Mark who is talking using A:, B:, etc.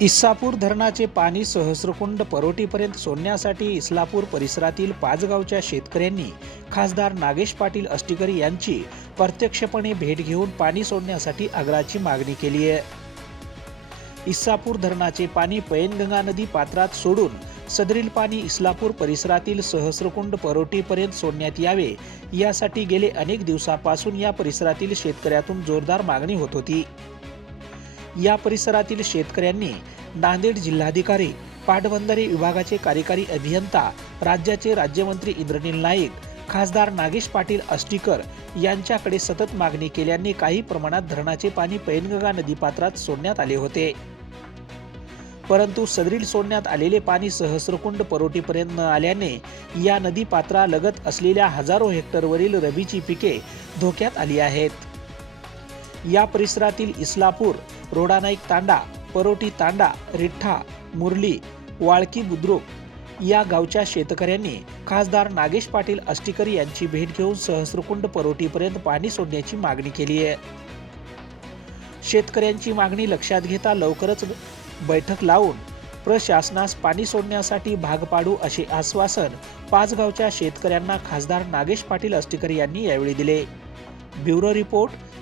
A: इस्सापूर धरणाचे पाणी सहस्रकुंड परोटीपर्यंत सोडण्यासाठी इस्लापूर परिसरातील पाच गावच्या शेतकऱ्यांनी खासदार नागेश पाटील अष्टीकर यांची प्रत्यक्षपणे भेट घेऊन पाणी सोडण्यासाठी आग्राची मागणी केली आहे. इस्सापूर धरणाचे पाणी पैनगंगा नदी पात्रात सोडून सदरील पाणी इस्लापूर परिसरातील सहस्रकुंड परोटीपर्यंत सोडण्यात यावे यासाठी गेले अनेक दिवसापासून या परिसरातील शेतकऱ्यातून जोरदार मागणी होत होती. या परिसरातील शेतकऱ्यांनी नांदेड जिल्हाधिकारी पाटबंधारे विभागाचे कार्यकारी अभियंता राज्याचे राज्यमंत्री इंद्रनील नाईक खासदार नागेश पाटील अष्टीकर यांच्याकडे सतत मागणी केल्याने काही प्रमाणात धरणाचे पाणी पैनगंगा नदीपात्रात सोडण्यात आले होते. परंतु सदरील सोडण्यात आलेले पाणी सहस्रकुंड परोटीपर्यंत न आल्याने या नदीपात्रालगत असलेल्या हजारो हेक्टरवरील रबीची पिके धोक्यात आली आहेत. या परिसरातील इस्लापूर रोडानाईक तांडा परोटी तांडा रिठ्ठा मुरली वाळकी बुद्रुक या गावच्या शेतकऱ्यांनी खासदार नागेश पाटील अष्टीकर यांची भेट घेऊन सहस्रकुंड परोटीपर्यंत पाणी सोडण्याची मागणी केली आहे. शेतकऱ्यांची मागणी लक्षात घेता लवकरच बैठक लावून प्रशासनास पाणी सोडण्यासाठी भाग पाडू असे आश्वासन पाच गावच्या शेतकऱ्यांना खासदार नागेश पाटील अष्टीकर यांनी यावेळी दिले. Bureau report